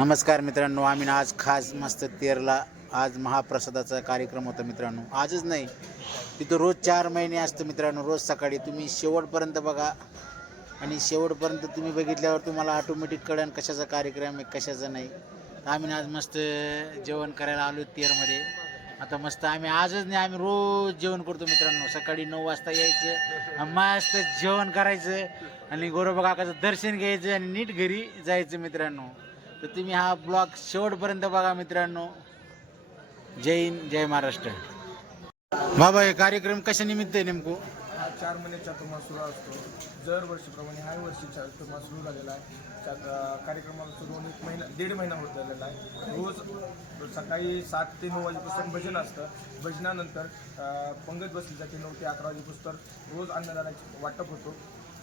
नमस्कार मित्रांनो आम्ही ना आज खास मस्त तेरला आज महाप्रसादाचा कार्यक्रम होता मित्रांनो. आजच नाही तिथं रोज चार महिने असतं मित्रांनो रोज सकाळी. तुम्ही शेवटपर्यंत बघा आणि शेवटपर्यंत तुम्ही बघितल्यावर तुम्हाला ऑटोमॅटिक कळण कशाचा कार्यक्रम आहे कशाचा नाही. आम्ही ना आज मस्त जेवण करायला आलो तेरमध्ये. आता मस्त आम्ही आजच नाही आम्ही रोज जेवण करतो मित्रांनो. सकाळी नऊ वाजता यायचं मस्त जेवण करायचं आणि गोरोबा काकाचं दर्शन घ्यायचं आणि नीट घरी जायचं मित्रांनो. तर तुम्ही हा ब्लॉग शेवटपर्यंत बघा मित्रांनो. जय हिंद जय महाराष्ट्र. बाबा हे कार्यक्रम कशा निमित्त आहे नेमकं? हा चार महिने चातुर्मास सुरू असतो. दरवर्षीप्रमाणे ह्या वर्षी चातुर्मास सुरू झालेला आहे. अं, कार्यक्रमाला सुरू होऊन एक महिना दीड महिना होत झालेला आहे. रोज सकाळी सात ते नऊ वाजेपासून भजन असतं. भजनानंतर अं, पंगत बसली जाते नऊ ते अकरा वाजेपासून रोज अन्नदानाचे वाटप होतो.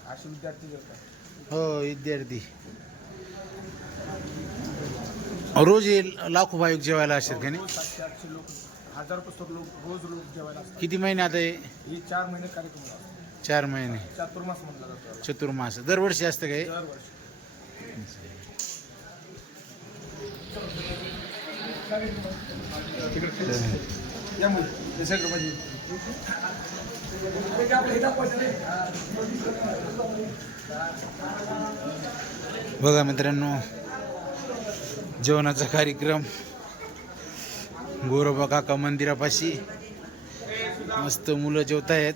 असे विद्यार्थी करतात. हो विद्यार्थी. रोज ये लाखो भाविक जेवायला असतात का नाही? रोज सातशे आठशे लोक हजार पुस्तक लोक रोज लोक जेवायला असतात. किती महिने आता हे? ही चार महिने कार्यक्रम असतो चार महिने. चातुर्मास म्हणला जातो याला. चतुर्मास. दरवर्षी असतं काय दरवर्षी. यामुळे सगळं बघा मित्रांनो जेवणाचा कार्यक्रम. गोरोबा काका मंदिरापाशी. मस्त मुलं जेवत आहेत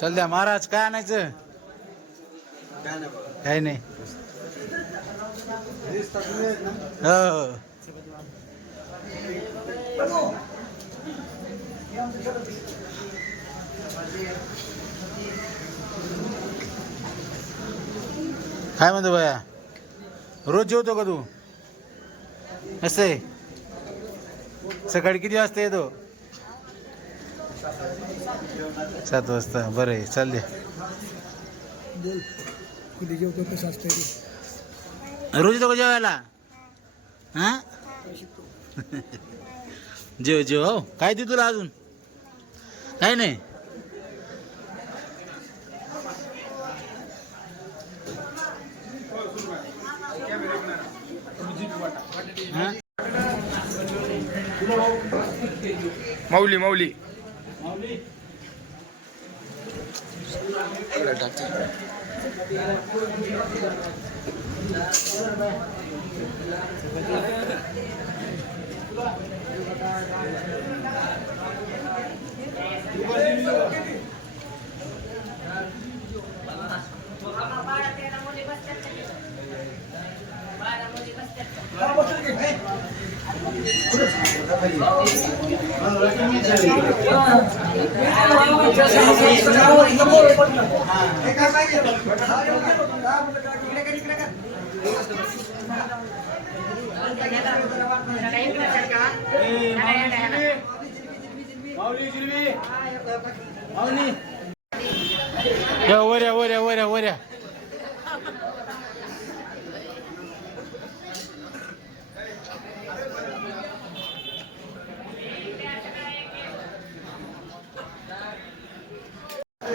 सध्या महाराज काय आणायचं? काय नाही. हो. हो. काय म्हणतो भया? रोज जेवतो का तू? असं सकाळी किती वाजता येतो? सात वाजता. बरं आहे. चाल दे. कधी जेवतो कसं असतं रोज येतो का जेवायला? हा? जेव जेव. हो. काय दे तुला अजून? काय नाही? माऊली माऊली. या वऱ्या वऱ्या वऱ्या वऱ्या.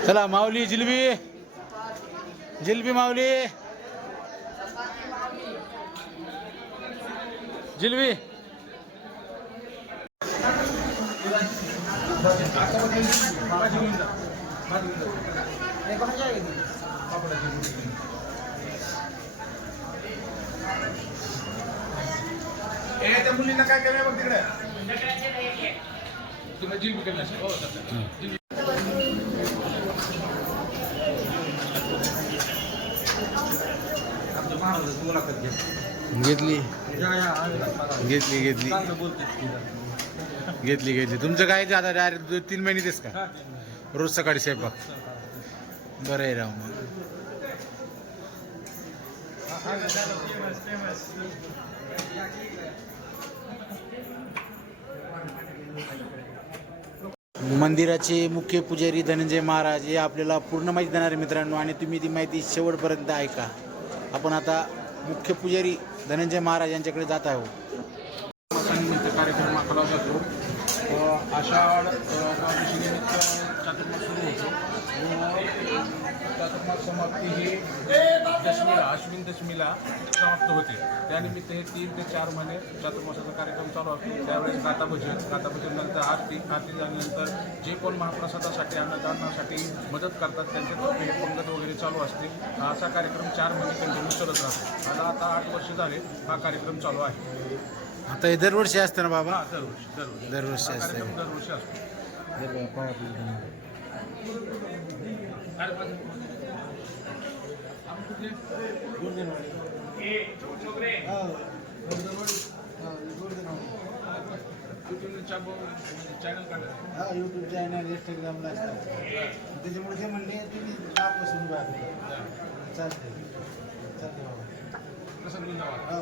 चला माऊली जिलबी. जिलबी माऊली. जिलबी. ए त्या मुलींना काय केलंय बघ तिकडे. तुला जिल बिकल घेतली. घेतली. घेतली घेतली. घेतली तुमचं काय ते आता डायरेक्ट दोन तीन महिने तेच का? रोज सकाळी स्वयंपाक. बरं आहे राव मग. मंदिराचे मुख्य पुजारी धनंजय महाराज हे आपल्याला पूर्ण माहिती देणार मित्रांनो आणि तुम्ही ती माहिती शेवटपर्यंत ऐका. आपण आता मुख्य पुजारी धनंजय महाराज यांच्याकडे जात आहोत. कार्यक्रम आखला जातो. आषाढ अ, एकादशीनिमित्त चातुर्मास सुरू होतो समाप्ती ही दशमीला अश्विन दशमीला समाप्त होते. त्यानिमित्त हे तीन ते चार महिने चातुर्मासाचा कार्यक्रम चालू असतो. त्यावेळेस गाता भजन गाता भजन नंतर आरती आरती झाल्यानंतर जे कोण महाप्रसादासाठी अन्नदानासाठी मदत करतात त्यांच्यातर्फे हे पंगत वगैरे चालू असते. असा कार्यक्रम चार महिने कंटिन्यू करत राहतो. आता आता आठ वर्ष झाले हा कार्यक्रम चालू आहे. आता हे दरवर्षी असतं ना बाबा? हा दरवर्षी दरवर्षी. दरवर्षी हा. कार्यक्रम दरवर्षी असतो बघा, पाहा तुम्ही. चॅनल काढलं हा यूट्यूब चॅनल इंस्टाग्रामला असतात. त्याच्यामुळे ते म्हणले तुम्ही पासून चालते चालते बाबा. हो,